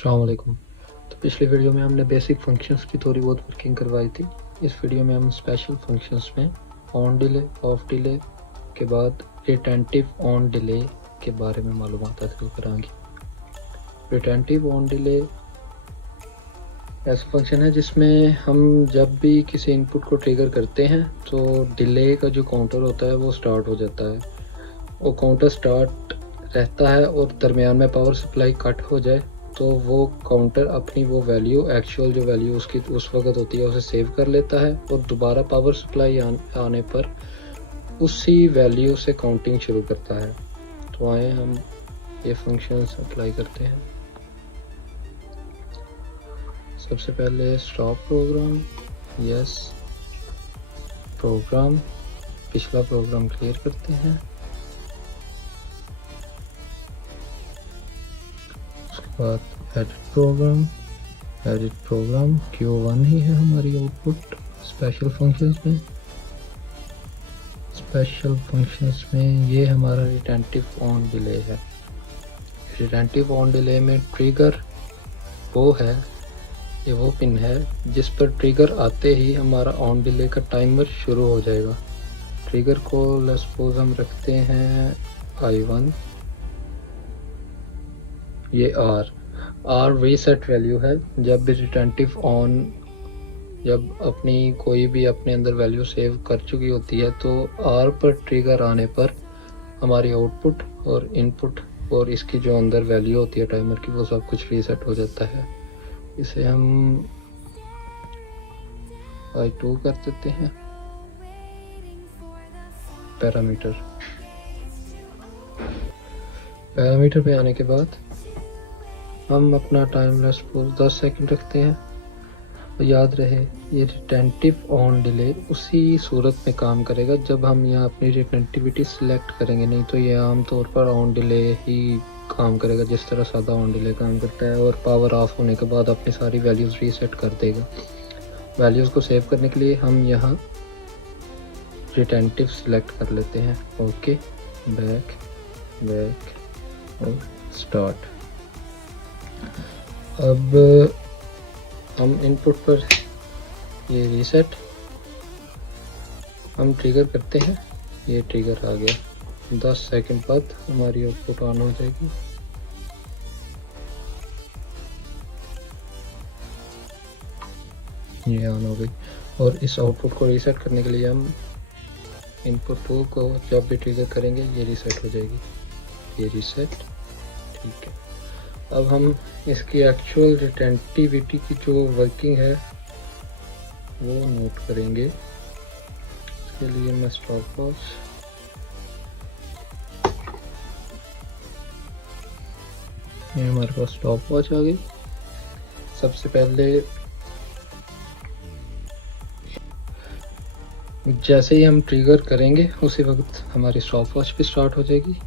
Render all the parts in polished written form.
अस्सलाम वालेकुम। तो पिछली वीडियो में हमने बेसिक फंक्शंस की थोड़ी बहुत वर्किंग करवाई थी। इस वीडियो में हम स्पेशल फंक्शंस में ऑन डिले, ऑफ डिले के बाद रिटेंटिव ऑन डिले के बारे में मालूमात हासिल करांगे। रिटेंटिव ऑन डिले ऐसा फंक्शन है जिसमें हम जब भी किसी इनपुट को ट्रिगर करते हैं तो डिले का जो काउंटर होता है वो स्टार्ट हो जाता है। वो काउंटर स्टार्ट रहता है और दरमियान में पावर सप्लाई कट हो जाए तो वो काउंटर अपनी वो वैल्यू, एक्चुअल जो वैल्यू उसकी उस वक्त होती है, उसे सेव कर लेता है और दोबारा पावर सप्लाई आने पर उसी वैल्यू से काउंटिंग शुरू करता है। तो आए हम ये फंक्शंस अप्लाई करते हैं। सबसे पहले स्टॉप प्रोग्राम, यस प्रोग्राम, पिछला प्रोग्राम क्लियर करते हैं। उसके बाद एडिट प्रोग्राम Q1 ही है हमारी आउटपुट स्पेशल फंक्शंस में ये हमारा रिटेंटिव ऑन डिले है। रिटेंटिव ऑन डिले में ट्रिगर वो है, ये वो पिन है जिस पर ट्रिगर आते ही हमारा ऑन डिले का टाइमर शुरू हो जाएगा। ट्रिगर को लेट्स सपोज हम रखते हैं I1, ये R रीसेट वैल्यू है। जब भी रिटेंटिव ऑन, जब अपनी कोई भी अपने अंदर वैल्यू सेव कर चुकी होती है तो R पर ट्रिगर आने पर हमारी आउटपुट और इनपुट और इसकी जो अंदर वैल्यू होती है टाइमर की, वो सब कुछ रीसेट हो जाता है। इसे हम I2 कर देते हैं। पैरामीटर पे आने के बाद हम अपना टाइम लेट्स सपोज 10 सेकंड रखते हैं। तो याद रहे ये रिटेंटिव ऑन डिले उसी सूरत में काम करेगा जब हम यहाँ अपनी रिटेंटिविटी सिलेक्ट करेंगे, नहीं तो ये आमतौर पर ऑन डिले ही काम करेगा जिस तरह सादा ऑन डिले काम करता है, और पावर ऑफ होने के बाद अपनी सारी वैल्यूज़ रीसेट कर देगा। वैल्यूज़ को सेव करने के लिए हम यहाँ रिटेंटिव सिलेक्ट कर लेते हैं। ओके, बैक और स्टार्ट। अब हम इनपुट पर ये रीसेट हम ट्रिगर करते हैं, ये ट्रिगर आ गया। 10 सेकंड बाद हमारी आउटपुट ऑन हो जाएगी। ये ऑन हो गई। और इस आउटपुट को रीसेट करने के लिए हम इनपुट 2 को जब भी ट्रिगर करेंगे ये रीसेट हो जाएगी। ये रीसेट, ठीक है। अब हम इसकी एक्चुअल रिटेंटिविटी की जो वर्किंग है वो नोट करेंगे। इसके लिए मैं स्टॉप वॉच, ये हमारे पास स्टॉप वॉच आ गई। सबसे पहले जैसे ही हम ट्रिगर करेंगे उसी वक्त हमारी स्टॉप वॉच भी स्टार्ट हो जाएगी।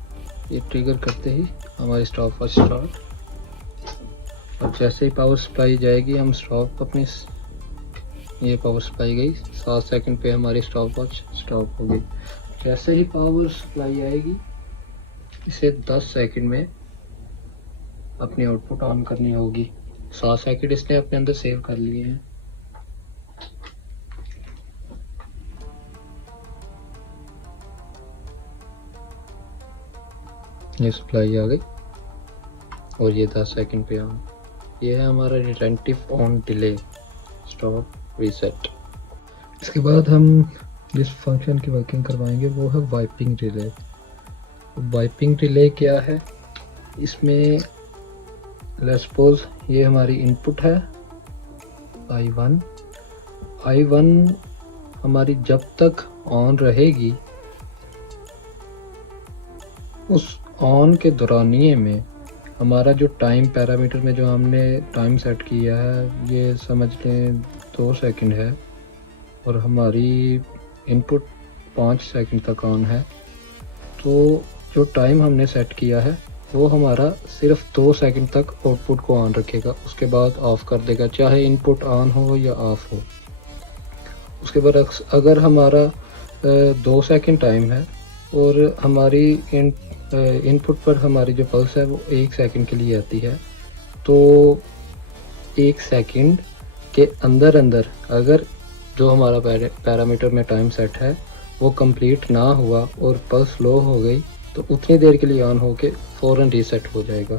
ये ट्रिगर करते ही हमारी स्टॉप वॉच स्टार्ट, और जैसे ही पावर सप्लाई जाएगी हम स्टॉप अपनी, ये पावर सप्लाई गई 7 सेकंड पे हमारी स्टॉप वॉच स्टॉप हो गई। जैसे ही पावर सप्लाई आएगी इसे 10 सेकंड में अपनी आउटपुट ऑन करनी होगी। 7 सेकंड इसने अपने अंदर सेव कर लिए हैं। ये सप्लाई आ गई और ये 10 सेकंड पे ऑन। ये है हमारा retentive on delay, stop reset. इसके बाद हम जिस फंक्शन की वर्किंग करवाएंगे वो है वाइपिंग डिले। वाइपिंग डिले क्या है? इसमें लेट्स सपोज ये हमारी इनपुट है I1 हमारी जब तक ऑन रहेगी, उस ऑन के दौरानिए में हमारा जो टाइम पैरामीटर में जो हमने टाइम सेट किया है, ये समझ लें 2 सेकंड है, और हमारी इनपुट 5 सेकंड तक ऑन है। तो जो टाइम हमने सेट किया है वो हमारा सिर्फ 2 सेकंड तक आउटपुट को ऑन रखेगा, उसके बाद ऑफ कर देगा, चाहे इनपुट ऑन हो या ऑफ हो। उसके बाद अगर हमारा 2 सेकंड टाइम है और हमारी इनपुट पर हमारी जो पल्स है वो 1 सेकंड के लिए आती है, तो 1 सेकंड के अंदर अंदर अगर जो हमारा पैरामीटर में टाइम सेट है वो कंप्लीट ना हुआ और पल्स लो हो गई तो उतनी देर के लिए ऑन होके फ़ौरन रीसेट हो जाएगा।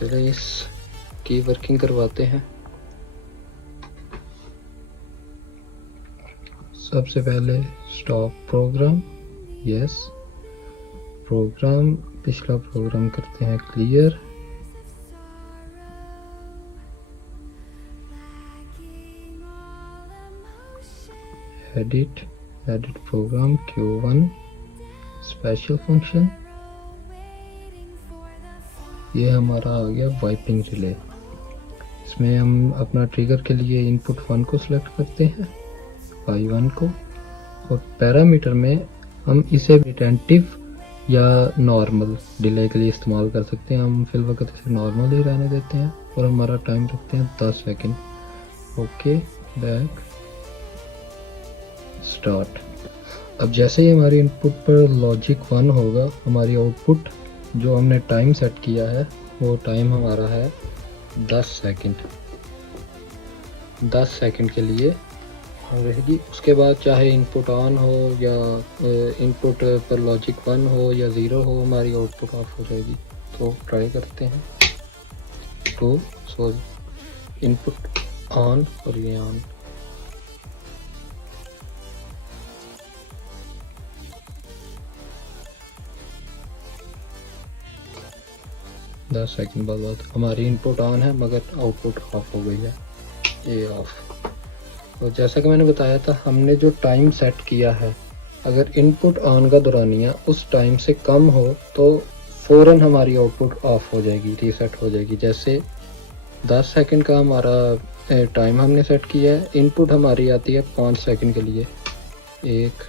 चलिए इसकी वर्किंग करवाते हैं। सबसे पहले स्टॉप प्रोग्राम, यस। प्रोग्राम, पिछला प्रोग्राम करते हैं clear. Edit program Q1 special function, ये हमारा आ गया वाइपिंग रिले। इसमें हम अपना ट्रिगर के लिए इनपुट 1 को सिलेक्ट करते हैं, I1 को, और पैरामीटर में हम इसे रिटेंटिव या नॉर्मल डिले के लिए इस्तेमाल कर सकते हैं। हम फिल वक्त इसे नॉर्मल ही रहने देते हैं और हमारा टाइम रखते हैं 10 सेकंड। Okay, back, start. अब जैसे ही हमारी इनपुट पर लॉजिक 1 होगा, हमारी आउटपुट जो हमने टाइम सेट किया है वो टाइम हमारा है 10 सेकंड। 10 सेकंड के लिए रहेगी। उसके बाद चाहे इनपुट ऑन हो या इनपुट पर लॉजिक 1 हो या 0 हो, हमारी आउटपुट ऑफ हो जाएगी। तो ट्राई करते हैं। तो सॉरी, इनपुट ऑन और ये ऑन। दस सेकंड बाद हमारी इनपुट ऑन है मगर आउटपुट ऑफ हो गई है, ये ऑफ। और जैसा कि मैंने बताया था, हमने जो टाइम सेट किया है, अगर इनपुट ऑन का दौरानिया उस टाइम से कम हो तो फ़ौरन हमारी आउटपुट ऑफ हो जाएगी, रीसेट हो जाएगी। जैसे 10 सेकंड का हमारा टाइम हमने सेट किया है, इनपुट हमारी आती है 5 सेकंड के लिए। 1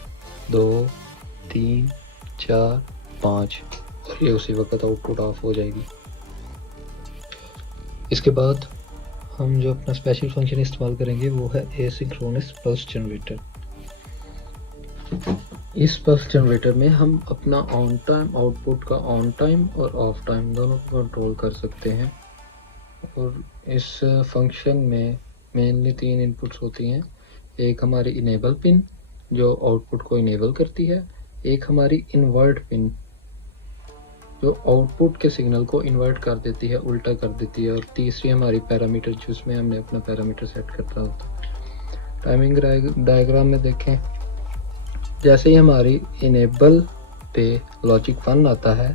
2 3 4 5, और ये उसी वक्त आउटपुट ऑफ हो जाएगी। इसके बाद हम जो अपना स्पेशल फंक्शन इस्तेमाल करेंगे वो है एसिंक्रोनस पल्स जनरेटर। इस पल्स जनरेटर में हम अपना ऑन टाइम आउटपुट का ऑन टाइम और ऑफ टाइम दोनों को कंट्रोल कर सकते हैं। और इस फंक्शन में मेनली 3 इनपुट्स होती हैं। एक हमारी इनेबल पिन जो आउटपुट को इनेबल करती है, एक हमारी इन्वर्ट पिन जो आउटपुट के सिग्नल को इन्वर्ट कर देती है, उल्टा कर देती है, और तीसरी हमारी पैरामीटर जिसमें हमने अपना पैरामीटर सेट करना होता है। टाइमिंग डायग्राम में देखें, जैसे ही हमारी इनेबल पे लॉजिक 1 आता है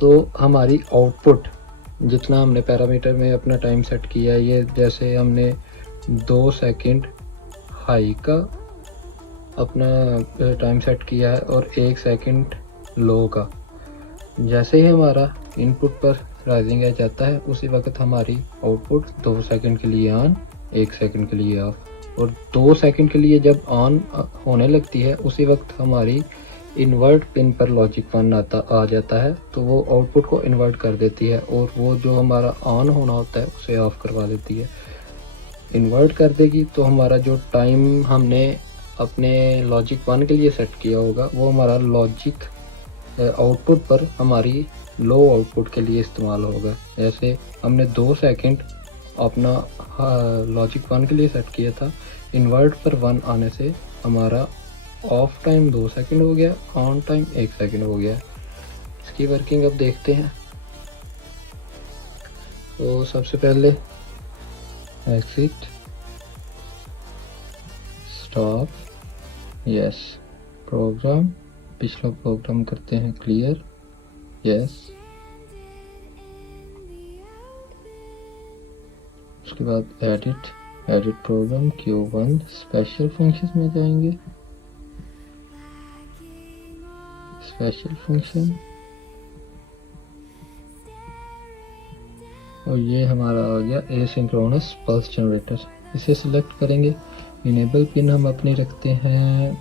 तो हमारी आउटपुट जितना हमने पैरामीटर में अपना टाइम सेट किया है, ये जैसे हमने 2 सेकंड हाई का अपना टाइम सेट किया है और 1 सेकंड लो का। जैसे ही हमारा इनपुट पर राइजिंग एज आता है, उसी वक्त हमारी आउटपुट 2 सेकंड के लिए ऑन, 1 सेकंड के लिए ऑफ। और 2 सेकंड के लिए जब ऑन होने लगती है, उसी वक्त हमारी इन्वर्ट पिन पर लॉजिक 1 आ जाता है, तो वो आउटपुट को इन्वर्ट कर देती है और वो जो हमारा ऑन होना होता है उसे ऑफ करवा देती है। इन्वर्ट कर देगी तो हमारा जो टाइम हमने अपने लॉजिक 1 के लिए सेट किया होगा वो हमारा लॉजिक आउटपुट पर हमारी लो आउटपुट के लिए इस्तेमाल होगा। जैसे हमने 2 सेकंड अपना लॉजिक 1 के लिए सेट किया था, इन्वर्ट पर 1 आने से हमारा ऑफ टाइम 2 सेकंड हो गया, ऑन टाइम 1 सेकंड हो गया। इसकी वर्किंग अब देखते हैं। तो सबसे पहले एग्जिट, स्टॉप, यस। प्रोग्राम, पिछला प्रोग्राम करते हैं क्लियर, यस। उसके बाद edit program Q1 special function में जाएंगे, स्पेशल फंक्शन, और ये हमारा आ गया एसिंक्रोनस पल्स जनरेटर। इसे सिलेक्ट करेंगे। इनेबल पिन हम अपनी रखते हैं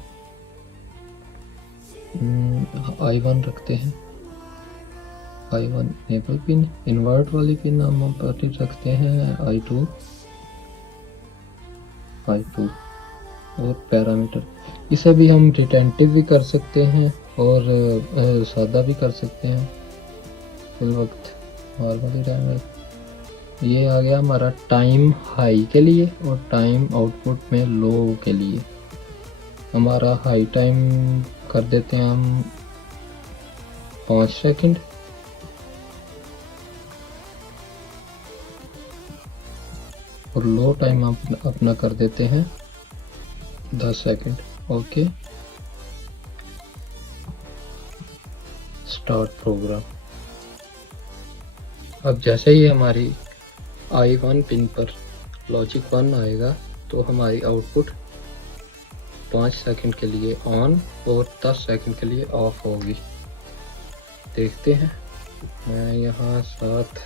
I1 रखते हैं, I1 इनेबल पिन। इन्वर्ट वाली पिन हम अपनी रखते हैं I2 और पैरामीटर। इसे भी हम रिटेंटिव भी कर सकते हैं और सादा भी कर सकते हैं। फुल वक्त नॉर्मली रहना ये आ गया हमारा टाइम हाई के लिए और टाइम आउटपुट में लो के लिए। हमारा हाई टाइम कर देते हैं हम 5 सेकंड, और लो टाइम अपना कर देते हैं 10 सेकंड। Okay, start programme. अब जैसे ही हमारी I1 पिन पर लॉजिक 1 आएगा तो हमारी आउटपुट 5 सेकंड के लिए ऑन और 10 सेकंड के लिए ऑफ होगी। देखते हैं, मैं यहाँ साथ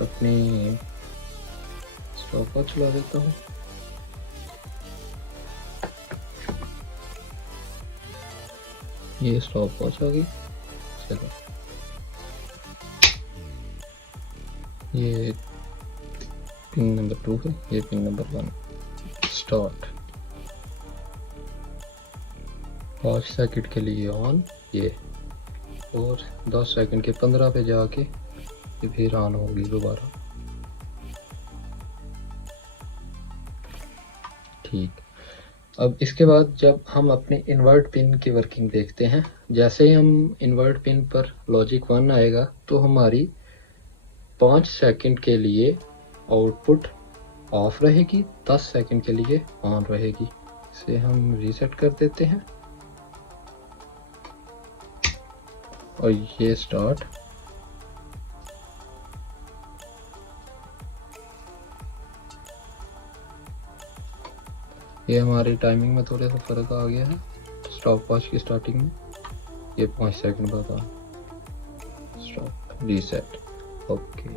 अपनी स्टॉपवॉच चला देता हूँ। ये स्टॉपवॉच आ गई। चलो, ये पिन नंबर 2 है, ये पिन नंबर 1। स्टार्ट। 5 सेकंड के लिए ऑन ये, और 10 सेकंड के 15 पे जाके ये फिर ऑन होगी दोबारा। ठीक। अब इसके बाद जब हम अपने इन्वर्ट पिन की वर्किंग देखते हैं, जैसे ही हम इन्वर्ट पिन पर लॉजिक 1 आएगा तो हमारी 5 सेकंड के लिए आउटपुट ऑफ रहेगी, 10 सेकंड के लिए ऑन रहेगी। इसे हम रीसेट कर देते हैं और ये स्टार्ट। ये हमारी टाइमिंग में थोड़ा सा फर्क आ गया है। स्टॉप वॉच की स्टार्टिंग में ये 5 सेकंड बाद स्टॉप, रीसेट। ओके।